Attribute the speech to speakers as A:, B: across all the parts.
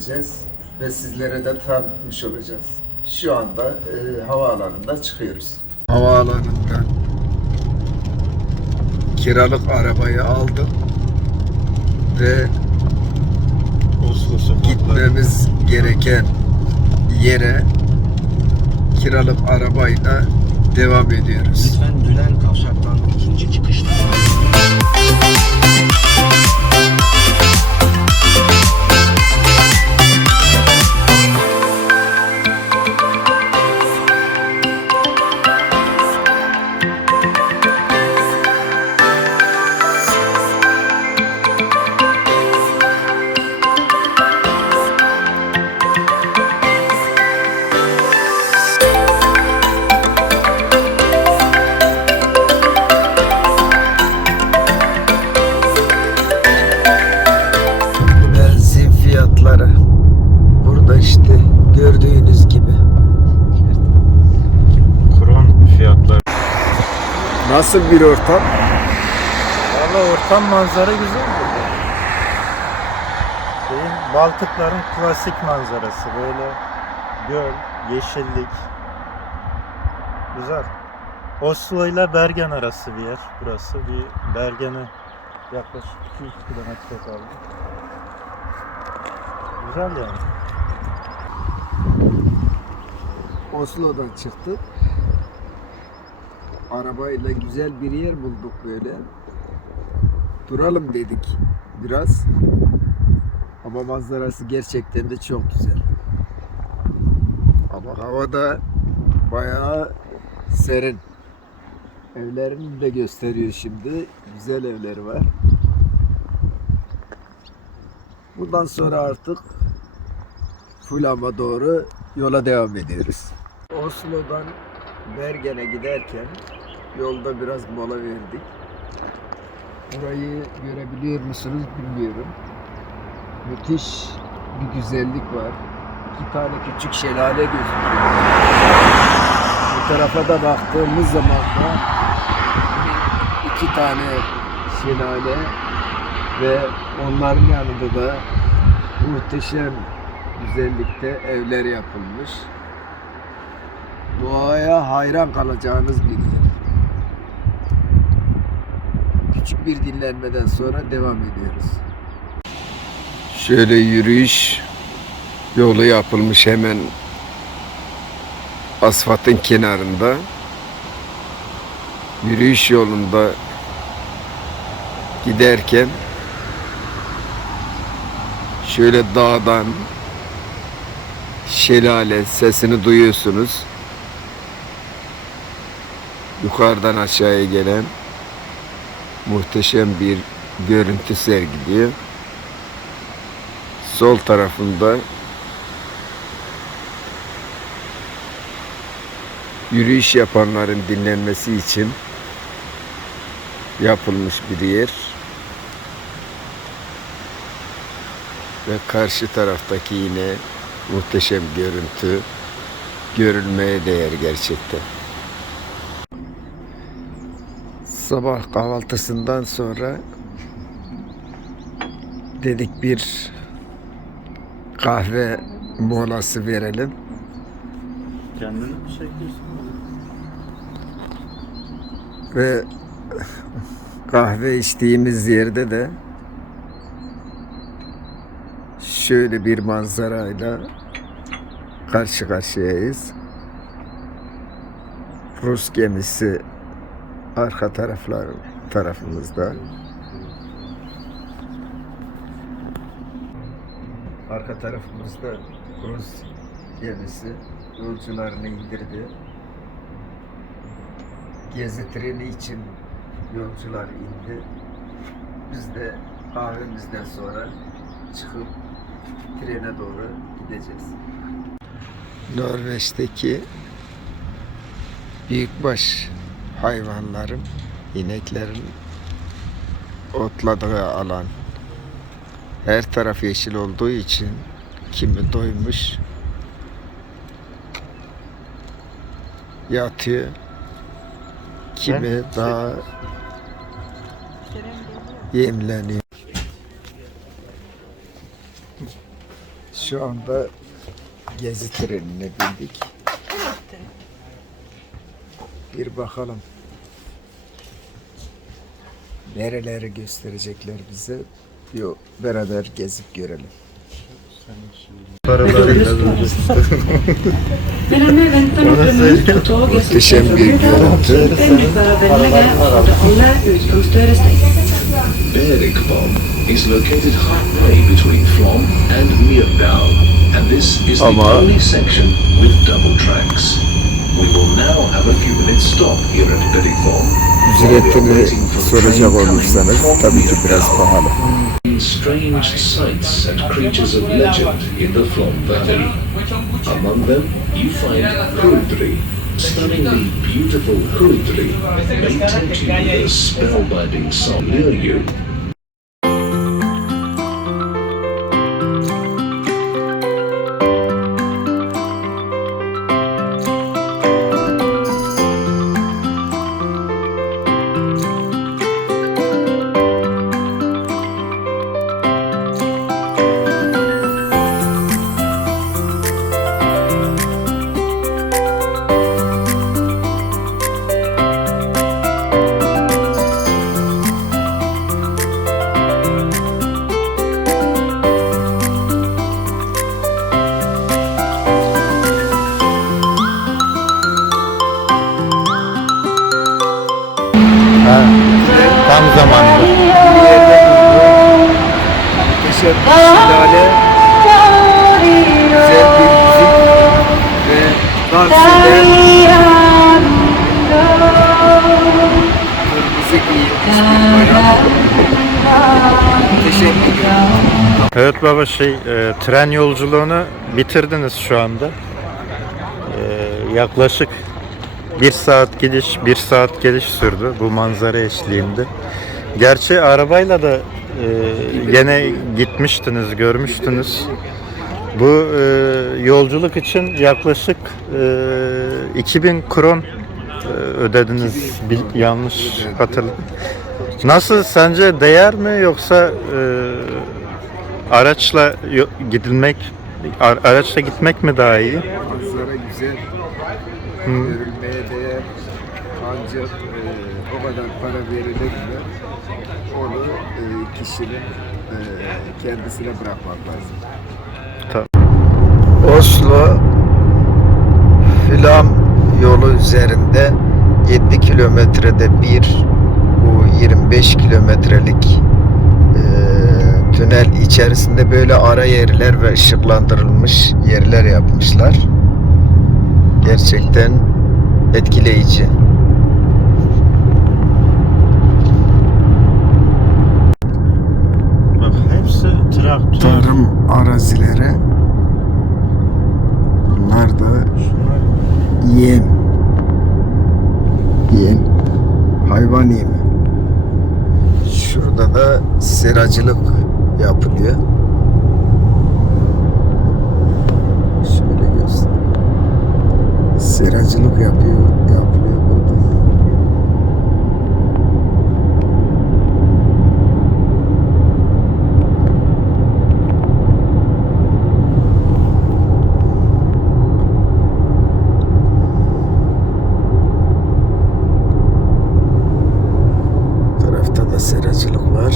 A: Göreceğiz ve sizlere de tanıtmış olacağız. Şu anda e, havaalanında çıkıyoruz. Havaalanından kiralık arabayı aldım ve
B: Oslo sokakları.
A: gitmemiz gereken yere kiralık arabayla devam ediyoruz.
C: Lütfen Dünen Kavşak'tan ikinci çıkışta
A: Nasıl bir ortam?
B: Valla ortam manzara güzel burada. Şeyin, Baltıkların klasik manzarası böyle göl, yeşillik. Güzel. Oslo ile Bergen arası bir yer burası. Bir Bergen'e yaklaşık 200 kilometre kaldı. Güzel yani.
A: Oslo'dan çıktık. Arabayla güzel bir yer bulduk böyle. Duralım dedik biraz. Ama manzarası gerçekten de çok güzel. Ama havada bayağı serin. Evlerini de gösteriyor şimdi. Güzel evleri var. Bundan sonra artık Fulham'a doğru yola devam ediyoruz. Oslo'dan Bergen'e giderken yolda biraz mola verdik. Burayı görebiliyor musunuz bilmiyorum. Müthiş bir güzellik var. İki tane küçük şelale gözüküyor. Bu tarafa da baktığımız zaman da iki tane şelale ve onların yanında da muhteşem güzellikte evler yapılmış. Doğaya hayran kalacağınız bir yer. Küçük bir dinlenmeden sonra devam ediyoruz. Şöyle yürüyüş yolu yapılmış hemen asfaltın kenarında. Yürüyüş yolunda giderken şöyle dağdan şelale sesini duyuyorsunuz. Yukarıdan aşağıya gelen muhteşem bir görüntü sergiliyor. Sol tarafında yürüyüş yapanların dinlenmesi için yapılmış bir yer. Ve karşı taraftaki yine muhteşem görüntü görülmeye değer gerçekten. Sabah kahvaltısından sonra dedik bir kahve molası verelim.
B: Kendini mi çekiyorsun?
A: Ve kahve içtiğimiz yerde de şöyle bir manzarayla karşı karşıyayız. Rus gemisi arka taraflar tarafımızda. Arka tarafımızda Rus gemisi yolcularını indirdi. Gezi treni için yolcular indi. Biz de kahvemizden sonra çıkıp trene doğru gideceğiz. Norveç'teki büyükbaş hayvanların, ineklerin otladığı alan. Her taraf yeşil olduğu için kimi doymuş yatıyor. Kimi
B: ben,
A: daha yemleniyor. Şu anda gezi trenine bindik. Bir bakalım. Nereleri gösterecekler bize? Yok, beraber gezip görelim. Muhteşem bir görüntü.
D: ungefär vänliga och alla utgångsdörrar stängs.
E: Bergkvam is located halfway between Flom and Myrdal, and this is the
A: Ama-
E: only section with double tracks.
A: Ücretini soracak olursanız tabii ki biraz pahalı.
E: Strange sights and creatures of legend in the Flom Valley. Among them, you find Hrudri, stunningly beautiful Hrudri, may tempt you with a spellbinding song near you.
B: Tam zamanında.
A: Muhteşem bir şelale, güzel bir müzik ve dans eden kırmızı giyinmiş bir bayan. Muhteşem bir görüntü.
B: Evet baba şey e, tren yolculuğunu bitirdiniz şu anda. E, yaklaşık bir saat gidiş, bir saat geliş sürdü bu manzara eşliğinde. Gerçi arabayla da e, gene gitmiştiniz, görmüştünüz. Bu e, yolculuk için yaklaşık e, 2000 kron e, ödediniz. Bil- yanlış hatırladım. Nasıl sence değer mi yoksa e, araçla gidilmek ar- araçla gitmek mi daha iyi?
A: Manzara güzel, görülmeye değer. Ancak e, o kadar para verilebilir. Onu e, kişinin e, kendisine bırakmak lazım. Oslo Filam yolu üzerinde 7 kilometrede bir bu 25 kilometrelik e, tünel içerisinde böyle ara yerler ve ışıklandırılmış yerler yapmışlar. Gerçekten etkileyici.
B: Bak hepsi traktör.
A: Tarım arazileri. Bunlar da yem. Yem. Hayvan yemi. Şurada da seracılık yapılıyor şöyle göster seracılık yapıyor yapılıyor burada Bu tarafta da seracılık var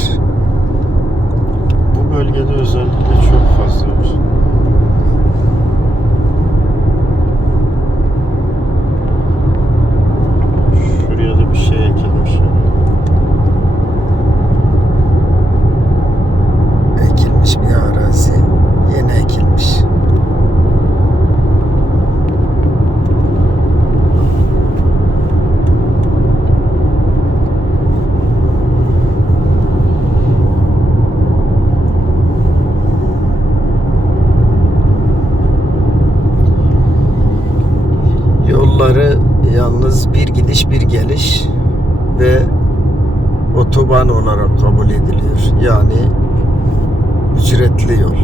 B: Bu bölgede özellikle çok fazla var. Şuraya da bir şey ekilmiş.
A: ekilmiş bir arazi yeni ekilmiş Yolları yalnız bir gidiş bir geliş ve otoban olarak kabul ediliyor. Yani ücretli yol.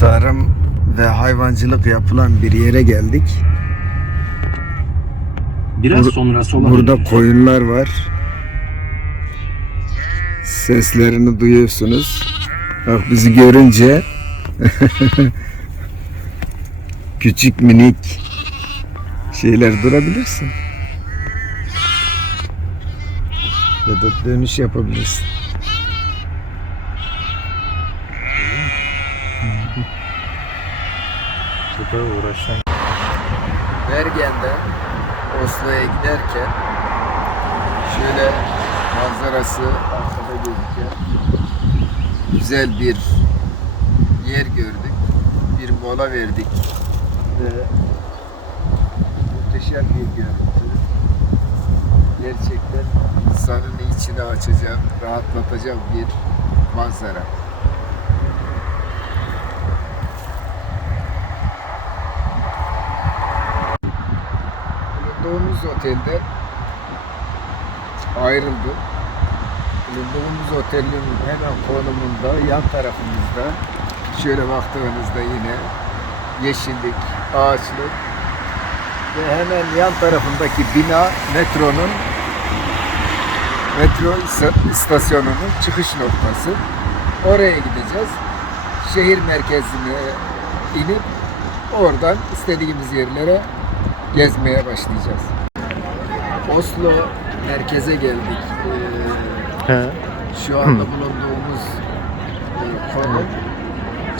A: Tarım ve hayvancılık yapılan bir yere geldik.
C: Biraz
A: Bur-
C: sonra sola
A: Burada koyunlar var. Seslerini duyuyorsunuz. Bak bizi görünce küçük minik şeyler durabilirsin. Ya da dönüş yapabilirsin.
B: Bu da uğraşan.
A: Bergen'den Oslo'ya giderken şöyle manzarası arkada gözüken güzel bir yer gördük. Bir mola verdik ve muhteşem bir görüntü. Gerçekten insanın içini açacak, rahatlatacak bir manzara. Bulunduğumuz otelde ayrıldı. Bulunduğumuz otelin hemen konumunda yan tarafımızda şöyle baktığınızda yine yeşillik, ağaçlık ve hemen yan tarafındaki bina metronun metro is- istasyonunun çıkış noktası. Oraya gideceğiz. Şehir merkezine inip oradan istediğimiz yerlere gezmeye başlayacağız. Oslo merkeze geldik. Ee,
B: He.
A: şu anda bulunduğumuz e, konum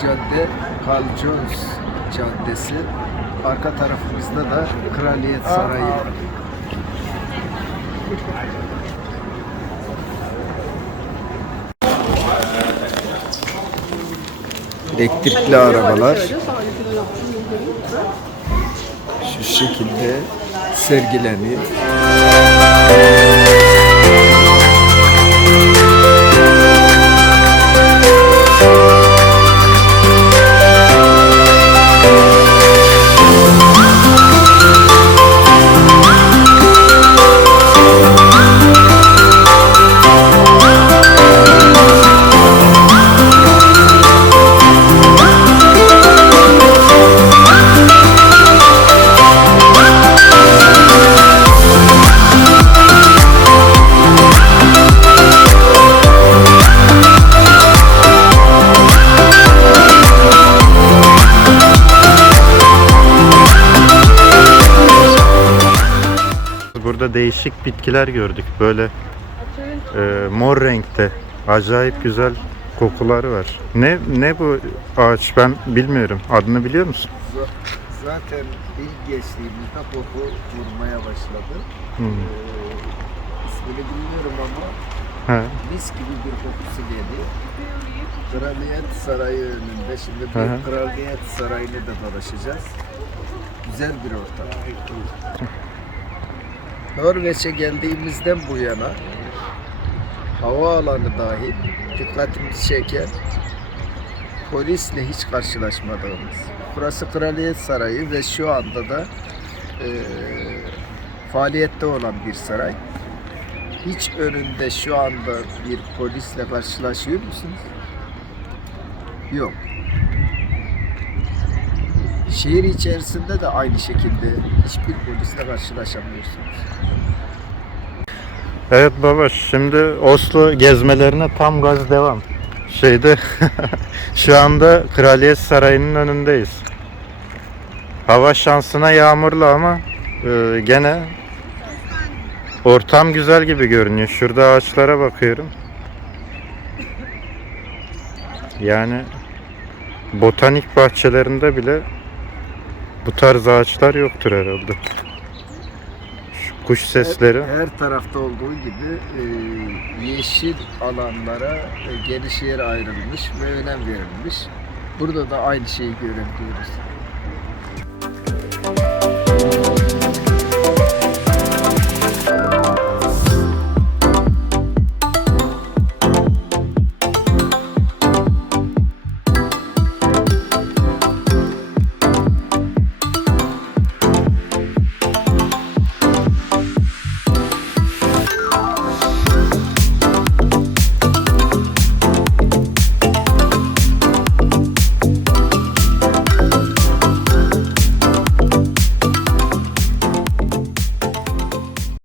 A: cadde Karl Jones Caddesi. Arka tarafımızda da Kraliyet Sarayı. Elektrikli arabalar şu şekilde sergileniyor.
B: Değişik bitkiler gördük. Böyle e, mor renkte. Acayip güzel kokuları var. Ne ne bu ağaç ben bilmiyorum. Adını biliyor musun?
A: Zaten ilk geçtiğimizde koku vurmaya başladı.
B: Hmm.
A: Ee, ismini bilmiyorum ama
B: He.
A: mis gibi bir kokusu geliyor. Kraliyet Sarayı önünde. Şimdi bir Kraliyet Sarayı'nı da dolaşacağız. Güzel bir ortam. Norveç'e geldiğimizden bu yana havaalanı dahil dikkatimizi çeken polisle hiç karşılaşmadığımız. Burası Kraliyet Sarayı ve şu anda da eee, faaliyette olan bir saray. Hiç önünde şu anda bir polisle karşılaşıyor musunuz? Yok. Şehir içerisinde de aynı şekilde hiçbir polisle karşılaşamıyorsunuz.
B: Evet baba şimdi Oslo gezmelerine tam gaz devam. Şeyde şu anda Kraliyet Sarayı'nın önündeyiz. Hava şansına yağmurlu ama e, gene ortam güzel gibi görünüyor. Şurada ağaçlara bakıyorum. Yani botanik bahçelerinde bile bu tarz ağaçlar yoktur herhalde. Şu kuş sesleri.
A: Her, her tarafta olduğu gibi e, yeşil alanlara e, geniş yer ayrılmış ve önem verilmiş. Burada da aynı şeyi görebiliyoruz.